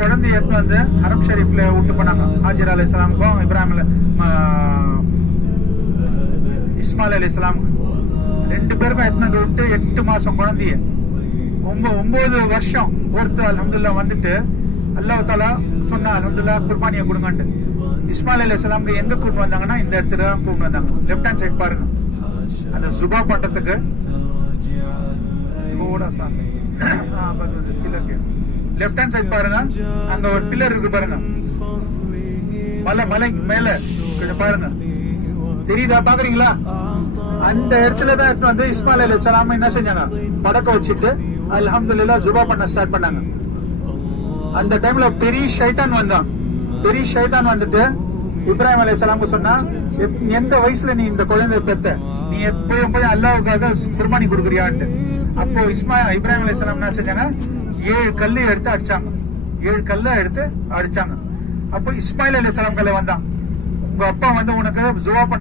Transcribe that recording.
குழந்தைய எடுத்து வந்து ஹரம் ஷரீஃப்ல விட்டு போனாங்க. ஹாஜர் அலி இஸ்லாமுக்கும் இஸ்மாயில் அலி இஸ்லாமுக்கு 2 பேருக்கும் எடுத்து விட்டு 8 மாசம் குழந்தைய 9 வருஷம் ஒருத்தர் அல்ஹம்துலில்லாஹ் வந்துட்டு அல்லாஹ் தஆலா சொன்னா அல்ஹம்துலில்லாஹ் குர்பானியை கொடுங்கன்ட்டு. இஸ்மாயில் அலி இஸ்லாமுக்கு எங்க கூட்டு வந்தாங்கன்னா இந்த இடத்துல தான் கூட்டு வந்தாங்க. லெஃப்ட் ஹேண்ட் சைட் பாருங்க, அந்த ஜுபா பண்றதுக்கு லெஃப்ட் ஹேண்ட் சைட் பாருங்க, அங்க ஒரு பில்லர் இருக்கு பாருங்க, மலைக்கு மேல பாருங்க, தெரியுதா? பாக்குறீங்களா? அந்த இடத்துலதான் எடுத்து வந்து இஸ்மாயில் அலி இஸ்லாம் என்ன செஞ்சாங்க, படக்க வச்சுட்டு அல்ஹம்துலில்லாஹ் ஜுபா பண்ண ஸ்டார்ட் பண்ணாங்க. அந்த டைம்ல பெரிய ஷைத்தான் வந்தான். பெரிய ஷைத்தான் வந்துட்டு இப்ராஹிம் அலி இஸ்லாமுக்கு சொன்னா, எந்த வயசுல நீ இந்த குழந்தைய பெத்த, நீ எப்பயும் போய் அல்லாஹ்வுக்காக குர்பானி கொடுக்குறியான்ட்டு. அப்போ இப்ராஹிம் அலி இஸ்லாம் என்ன செஞ்சாங்க, 7 கல்லு எடுத்து அடிச்சாங்க. 7 கல்ல எடுத்து அடிச்சாங்க. அப்போ இஸ்மாயில் அலி இஸ்லாம் கல்ல வந்தான், உங்க அப்பா வந்து உனக்கு ஜுவா